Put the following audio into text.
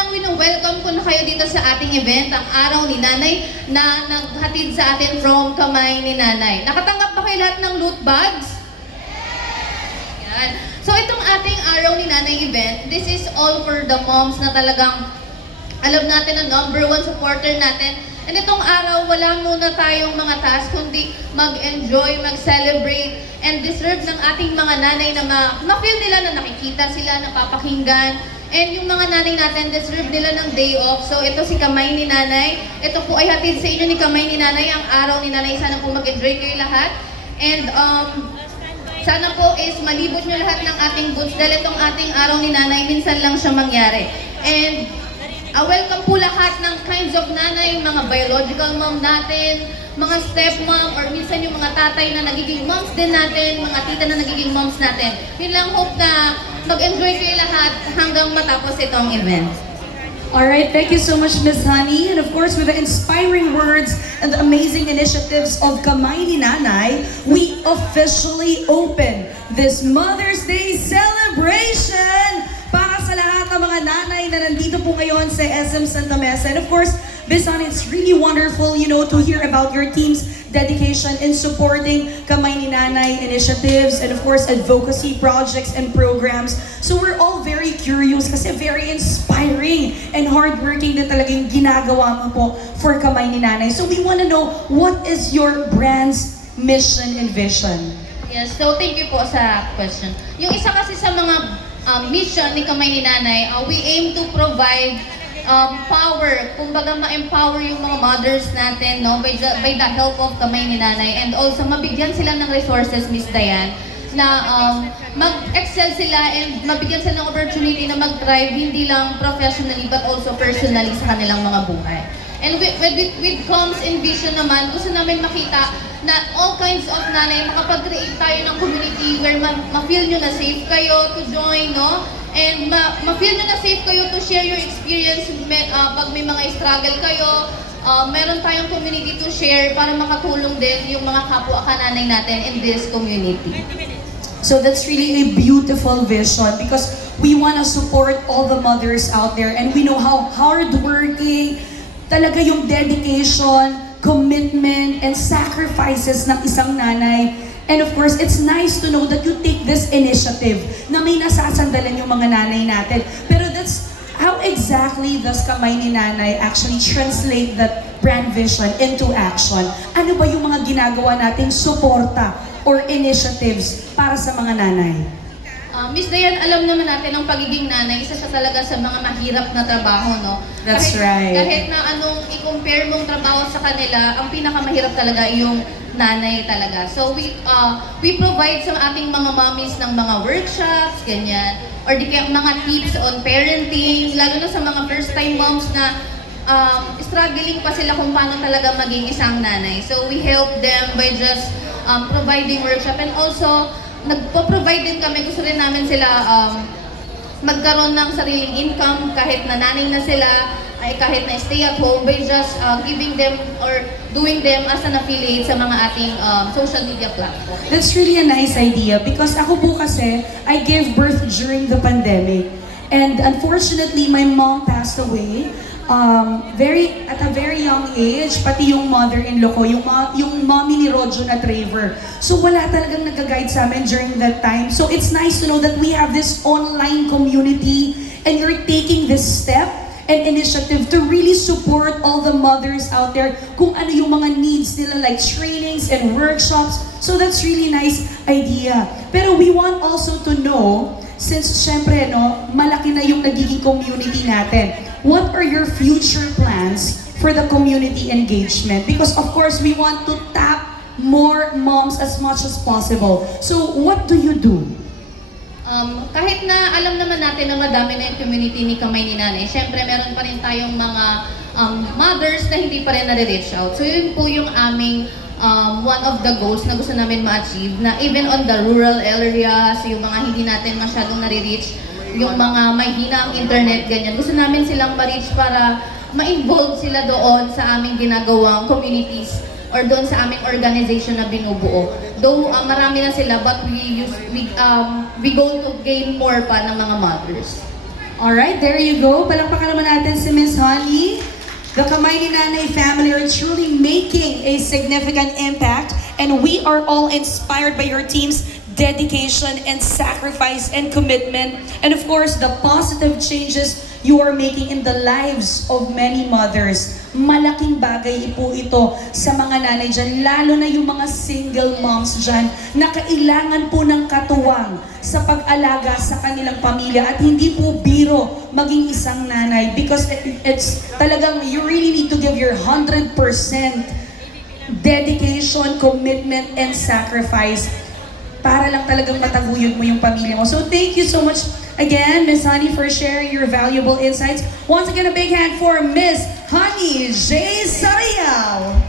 lang wino-welcome ko na kayo dito sa ating event, ang Araw ni Nanay, na naghatid sa atin from Kamay ni Nanay. Nakatanggap ba kayo lahat ng loot bags? Yan. So itong ating Araw ni Nanay event, this is all for the moms na talagang alam natin na number one supporter natin. And itong araw, wala muna tayong mga task, kundi mag-enjoy, mag-celebrate, and deserve ng ating mga nanay na ma-feel nila na nakikita sila, napapakinggan. And yung mga nanay natin, deserve nila ng day off. So ito si Kamay ni Nanay. Ito po ay hatid sa inyo ni Kamay ni Nanay, ang Araw ni Nanay. Sana po mag-enjoy kayo lahat. And sana po is malibot nyo lahat ng ating booths dahil itong ating Araw ni Nanay, minsan lang siya mangyari. And welcome po lahat ng kinds of nanay, mga biological mom natin, mga stepmom, or minsan yung mga tatay na nagiging moms din natin, mga tita na nagiging moms natin. Yun lang, hope na mag-enjoy kayo lahat hanggang matapos itong event. Alright, thank you so much, Ms. Honey. And of course, with the inspiring words and the amazing initiatives of Kamay ni Nanay, we officially open this Mother's Day celebration para sa lahat ng mga nanay na nandito po ngayon sa SM Santa Mesa. And of course, Ms. Honey, it's really wonderful, to hear about your team's dedication in supporting Kamay ni Nanay initiatives and of course, advocacy projects and programs. So we're all very curious kasi very inspiring and hardworking din talagang ginagawa mo po for Kamay ni Nanay. So we want to know, what is your brand's mission and vision? Yes, so thank you po sa question. Yung isa kasi sa mga mission ni Kamay ni Nanay, we aim to provide power, kumbaga ma-empower yung mga mothers natin, no, by the help of Kamay ni Nanay, and also mabigyan sila ng resources, Miss Diane, na mag-excel sila and mabigyan sila ng opportunity na mag-thrive hindi lang professionally but also personally sa kanilang mga buhay. And with Coms and Vision naman, gusto namin makita na all kinds of nanay, makapag-create tayo ng community where ma-feel nyo na safe kayo to join, no? And ma-feel nyo na safe kayo to share your experience pag may mga struggle kayo. Meron tayong community to share para makatulong din yung mga kapwa kananay natin in this community. So that's really a beautiful vision because we want to support all the mothers out there, and we know how hardworking talaga yung dedication, commitment, and sacrifices ng isang nanay. And of course, it's nice to know that you take this initiative na may nasasandalan yung mga nanay natin. Pero that's how exactly does Kamay ni Nanay actually translate that brand vision into action? Ano ba yung mga ginagawa nating suporta or initiatives para sa mga nanay? Miss Diane, alam naman natin ang pagiging nanay, isa siya talaga sa mga mahirap na trabaho, no? That's right. Kahit na anong i-compare mong trabaho sa kanila, ang pinakamahirap talaga yung nanay talaga. So we provide sa ating mga mommies ng mga workshops, ganyan, or di kaya mga tips on parenting, lalo na sa mga first-time moms na struggling pa sila kung paano talaga maging isang nanay. So we help them by just providing workshop, and also nagpo-provide din kami, gusto rin namin sila magkaroon ng sariling income kahit na nanay na sila, ay kahit na stay at home, by just giving them or doing them as an affiliate sa mga ating social media platform. That's really a nice idea because ako po kasi, I gave birth during the pandemic. And unfortunately, my mom passed away at a very young age, pati yung mother-in-law ko, yung mommy ni Rojo na Trevor. So wala talagang nag-guide sa amin during that time. So it's nice to know that we have this online community and you're taking this step and initiative to really support all the mothers out there kung ano yung mga needs nila, like trainings and workshops. So that's really nice idea. Pero we want also to know, since syempre, no, malaki na yung nagiging community natin, what are your future plans for the community engagement? Because of course, we want to tap more moms as much as possible. So what do you do? Kahit na alam naman natin na madami na yung community ni Kamay ni Nanay, syempre meron pa rin tayong mga mothers na hindi pa rin nare-reach out. So yun po yung aming one of the goals na gusto namin ma-achieve, na even on the rural areas, yung mga hindi natin masyadong nare-reach, yung mga may hina ang internet, ganyan. Gusto namin silang ma-reach para ma-involve sila doon sa aming ginagawang communities or doon sa aming organization na binubuo. Though marami na sila, but we go to gain more pa ng mga mothers. Alright, there you go. Palakpakan naman natin si Miss Honey. The Kamay ni Nanay family are truly making a significant impact, and we are all inspired by your team's dedication and sacrifice and commitment, and of course, the positive changes you are making in the lives of many mothers. Malaking bagay po ito sa mga nanay dyan, lalo na yung mga single moms dyan na kailangan po ng katuwang sa pag-alaga sa kanilang pamilya, at hindi po biro maging isang nanay, because it's talagang you really need to give your 100% dedication, commitment, and sacrifice para lang talagang mataguyod mo yung pamilya mo. So thank you so much again, Miss Honey, for sharing your valuable insights. Once again, a big hand for Miss Honey J. Sariao.